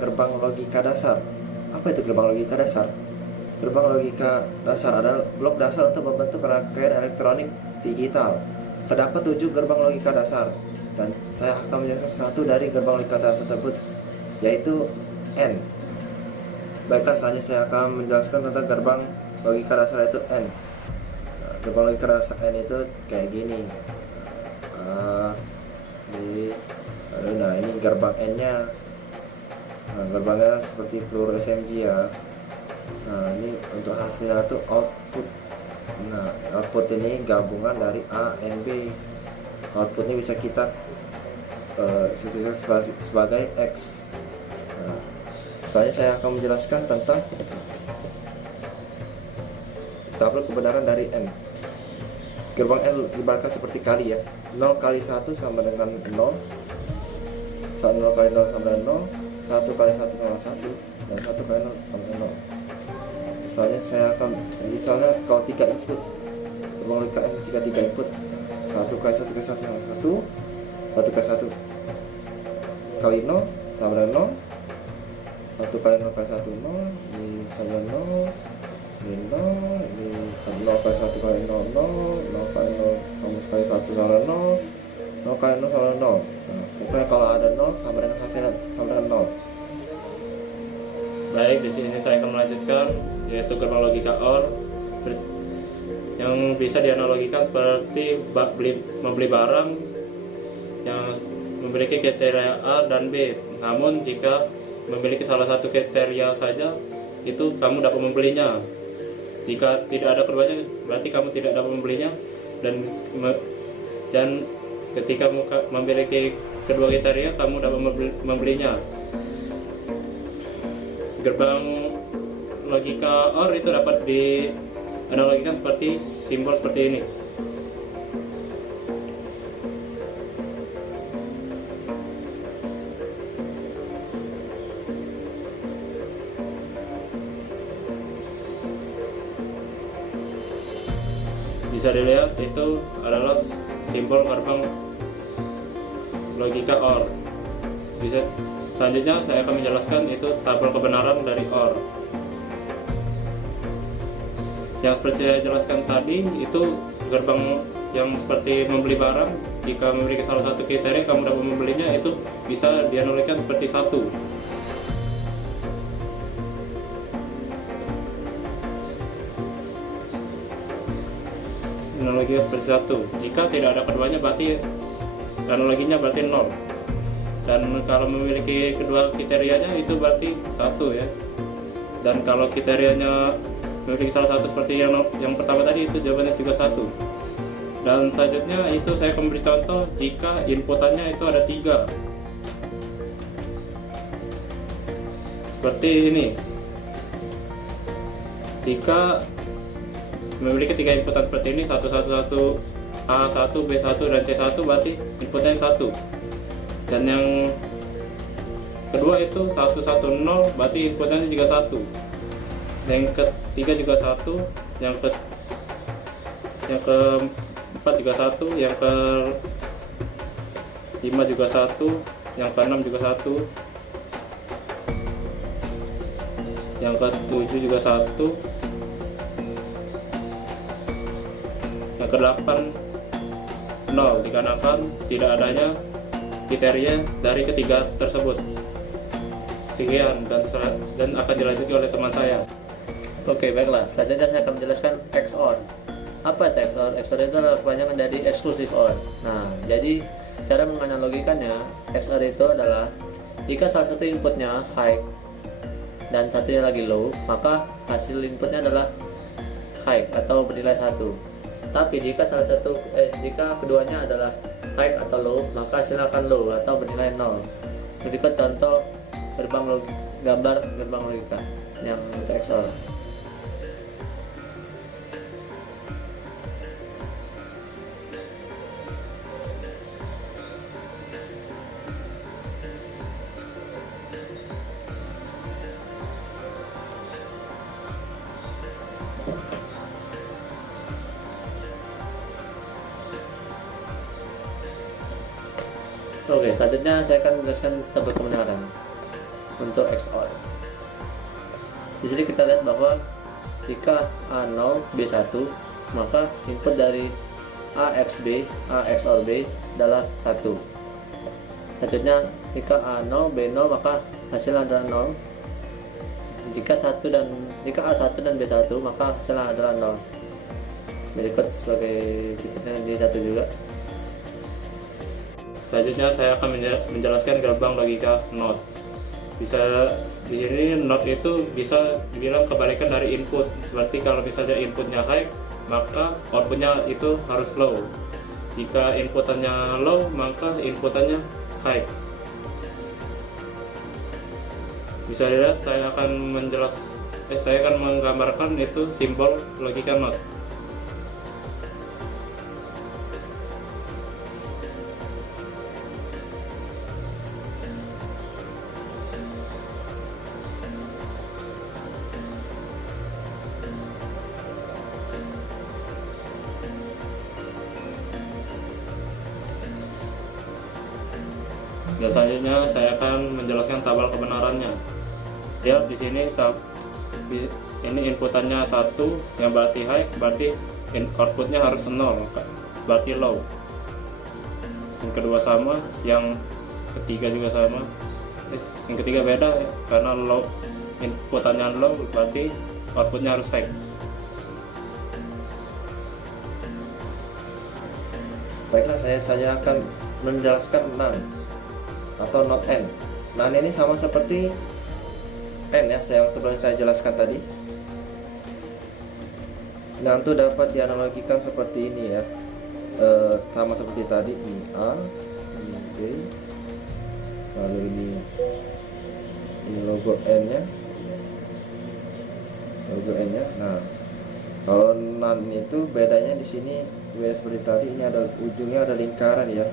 gerbang logika dasar. Apa itu gerbang logika dasar? Gerbang logika dasar adalah blok dasar untuk membentuk rangkaian elektronik digital. Terdapat 7 gerbang logika dasar, dan saya akan menjelaskan satu dari gerbang logika dasar tersebut, yaitu N. Baiklah, selanjutnya saya akan menjelaskan tentang gerbang logika dasar, yaitu N. Gerbang logika dasar N itu kayak gini. Nah, ini gerbang N-nya. Gerbangnya seperti peluru SMG ya. Nah, ini untuk hasilnya itu output. Nah, output ini gabungan dari A dan B. Output ini bisa kita sebagai X. Nah, selanjutnya saya akan menjelaskan tentang tabel kebenaran dari N. Gerbang N diibaratkan seperti kali ya. 0 kali 1 sama dengan 0. 0 kali 0 sama dengan 0. 1 kali 1 sama 1. Dan 1 kali 0 sama dengan 0. Misalnya kalau 3 input, gerbang logika N 3 input. 1 kali 1 kali 1 sama 1. 1 kali 1 kali 0 sama dengan 0. 1 kali 0 kali 1 0. Ini sama 0. Ini 0. Ini 0 kali 1 kali 0 0. 0 kali 0 sama sekali 1 sama 0. 0 kali 0 sama 0. Nah, pokoknya kalau ada 0 sama dengan hasilnya sama dengan 0. Baik, di sini saya akan melanjutkan, yaitu gerbang logika OR yang bisa dianalogikan seperti membeli barang yang memiliki kriteria A dan B. Namun jika memiliki salah satu kriteria saja, itu kamu dapat membelinya. Jika tidak ada keduanya, berarti kamu tidak dapat membelinya. Dan ketika memiliki kedua kriteria, kamu dapat membelinya. Gerbang logika OR itu dapat dianalogikan seperti simbol seperti ini. Bisa dilihat itu adalah simbol gerbang logika OR. Selanjutnya saya akan menjelaskan itu tabel kebenaran dari OR. Yang seperti saya jelaskan tadi, itu gerbang yang seperti membeli barang. Jika memiliki salah satu kriteria kamu dapat membelinya, itu bisa dianalogikan seperti 1. Analoginya seperti 1. Jika tidak ada keduanya, berarti analoginya berarti 0. Dan kalau memiliki kedua kriterianya, itu berarti 1 ya. Dan kalau kriterianya memiliki salah satu seperti yang pertama tadi, itu jawabannya juga 1. Dan selanjutnya itu saya akan beri contoh jika inputannya itu ada 3. Seperti ini. Jika memiliki 3 inputan seperti ini, 111, A1, B1, dan C1, berarti inputnya 1. Dan yang kedua itu 110, berarti inputnya juga 1. Dan yang ketiga juga 1. Yang keempat juga 1. Yang kelima juga 1. Yang keenam juga 1. Yang ketujuh juga 1. Yang ke-8 0, dikarenakan tidak adanya kriteria dari ketiga tersebut. Sekian, dan akan dilanjutkan oleh teman saya. Oke, baiklah. Selanjutnya saya akan menjelaskan XOR. Apa itu XOR? XOR itu adalah kepanjangan dari exclusive OR. Nah, jadi cara menganalogikannya, XOR itu adalah jika salah satu inputnya high dan satunya lagi low, maka hasil inputnya adalah high atau bernilai 1. Tapi jika jika keduanya adalah high atau low, maka hasilnya akan low atau bernilai 0. Berikut contoh gambar gerbang logika yang untuk XOR. Oke, selanjutnya saya akan menjelaskan tabel kebenaran. untuk XOR. Di sini kita lihat bahwa jika A0 B1 maka input dari A XB A XOR B adalah 1. Selanjutnya jika A0 B0 maka hasilnya adalah 0. Jika A1 dan B1 maka hasilnya adalah 0. Berikut sebagai berikutnya di 1 juga. Selanjutnya saya akan menjelaskan gerbang logika NOT. Bisa di sini NOT itu bisa dibilang kebalikan dari input. Seperti kalau misalnya inputnya high, maka outputnya itu harus low. Jika inputannya low, maka inputannya high. Bisa dilihat saya akan menggambarkan itu simbol logika NOT. Dan selanjutnya saya akan menjelaskan tabel kebenarannya. Ya, di sini ini inputannya 1 yang berarti high, berarti outputnya harus 0, berarti low. Yang kedua sama, yang ketiga juga sama. Yang ketiga beda ya, karena low, inputannya low berarti outputnya harus high. Baiklah, saya akan menjelaskan NaN atau not N. NaN ini sama seperti N ya, yang sebelumnya saya jelaskan tadi. NaN itu dapat dianalogikan seperti ini ya, sama seperti tadi, ini A, ini B, lalu ini logo N nya, Nah, kalau NaN itu bedanya di sini beda seperti tadi, ini ada ujungnya ada lingkaran ya.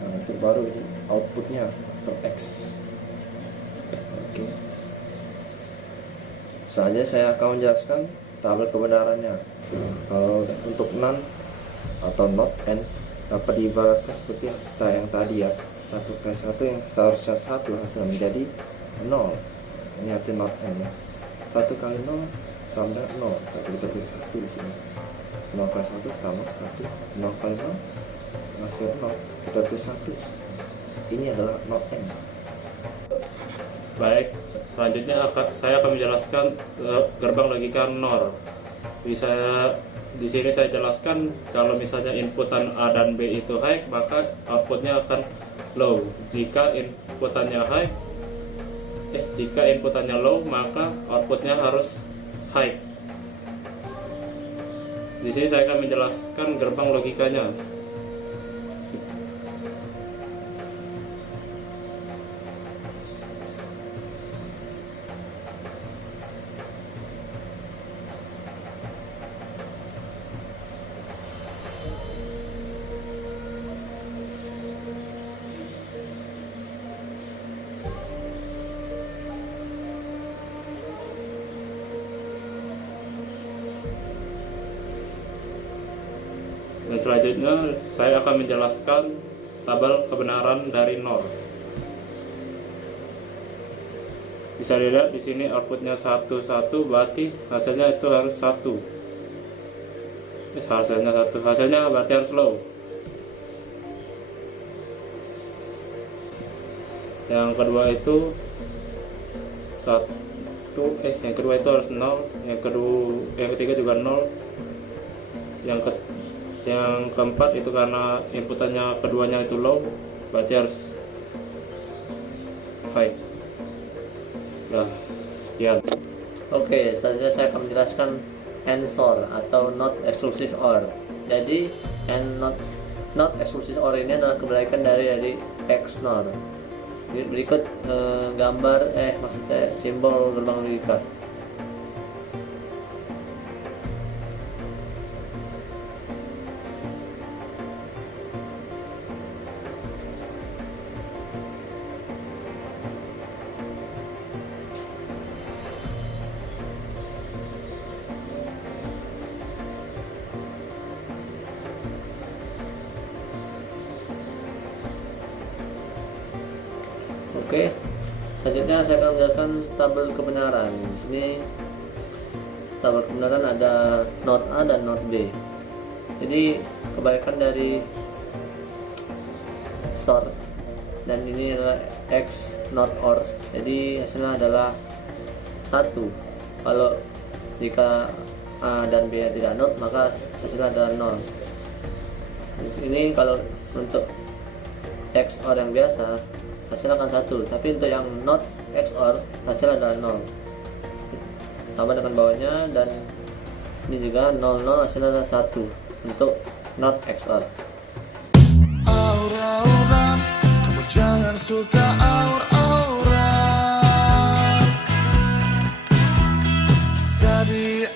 Nah, itu baru ini outputnya atau X. Oke. Selanjutnya saya akan menjelaskan tabel kebenarannya. Kalau untuk NaN atau not N dapat diibaratkan seperti yang tadi ya, 1 plus 1 yang seharusnya 1 hasilnya menjadi 0. Ini arti not N ya. 1 kali 0 sama dengan 0. Tapi kita tulis 1 di sini. 0 kali 1 sama 1. 0 kali 0 masih 0. Kita tulis 1. Ini adalah not N. Baik, selanjutnya saya akan menjelaskan gerbang logika NOR. Bisa di sini saya jelaskan kalau misalnya inputan A dan B itu high, maka outputnya akan low. Jika inputannya low, maka outputnya harus high. Di sini saya akan menjelaskan gerbang logikanya. Dan selanjutnya saya akan menjelaskan tabel kebenaran dari NOR. Bisa dilihat di sini outputnya 1 1, berarti hasilnya itu harus 1. Hasilnya berarti harus low. Yang kedua itu yang kedua itu harus 0, yang ketiga juga 0. Yang keempat itu karena inputannya keduanya itu low, berarti harus high. Nah, sekian. Oke, selanjutnya saya akan menjelaskan AND/OR atau not exclusive OR. Jadi not exclusive OR ini adalah kebalikan dari XNOR. Berikut maksudnya simbol gerbang logika. Oke, Selanjutnya saya akan menjelaskan tabel kebenaran. Di sini tabel kebenaran ada not A dan not B. Jadi kebalikan dari XOR, dan ini adalah X not OR. Jadi hasilnya adalah 1. Kalau jika A dan B tidak not, maka hasilnya adalah 0. Ini kalau untuk XOR yang biasa hasilnya akan 1, tapi untuk yang not XOR hasilnya adalah 0. Sama dengan bawahnya, dan ini juga 00 hasilnya adalah 1 untuk not XOR. Aura-aura, kamu jangan suka aura-aura. Jadi